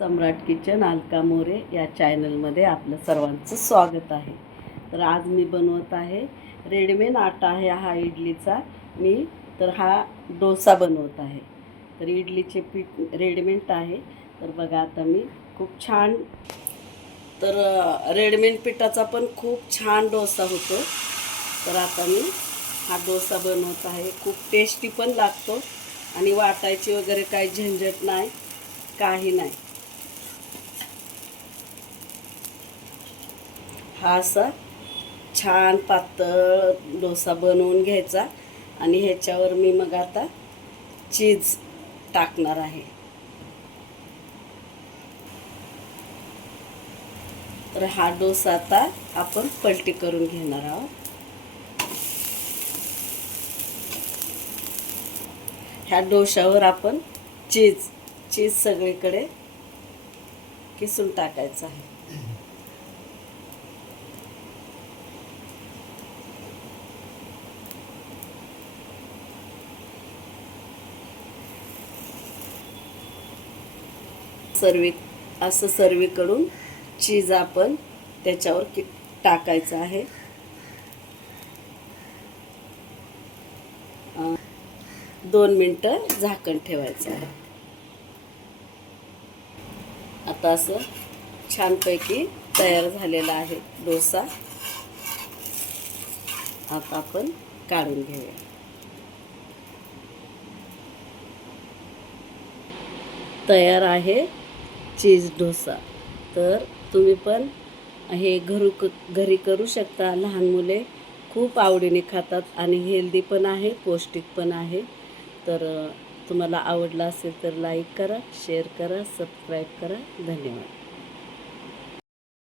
सम्राट kitchen Alka More या चॅनलमध्ये आपलं सर्वांचं स्वागत आहे. तर आज मी बनवत आहे रेडीमेड आटा आहे हा इडलीचा. हा डोसा बनवत आहे. तर इडलीचे पीठ रेडीमेड आहे. तर बघा आता मी खूप छान रेडीमेड पिठाचा पण खूप छान डोसा होतो. तर आता मी हा डोसा बनवत आहे. खूप टेस्टी पण लागतो आणि वाटायची वगैरे काही झंझट नाही, काही नाही. हा असा छान पातळ डोसा बनवून घ्यायचा आणि ह्याच्यावर मी मग आता चीज टाकणार आहे. तर हा डोसा आता आपण पलटी करून घेणार आहोत. ह्या डोशावर आपण चीज सगळीकडे किसून टाकायचं आहे. सर्वीकडून चीज आपण त्याच्यावर टाकायचं आहे. 2 मिनिटं झाकण ठेवायचं आहे. आता असं छानपैकी तयार झालेला आहे डोसा. आता आपण काढून घेऊया. तयार आहे चीज डोसा. तर तुम्ही पण हे घरी करू शकता. लहान मुले खूप आवडीने खातात आणि हेल्दी पण आहे, पौष्टिक पण आहे. तर तुम्हाला आवडला असेल तर लाईक करा, शेअर करा, सबस्क्राईब करा. धन्यवाद.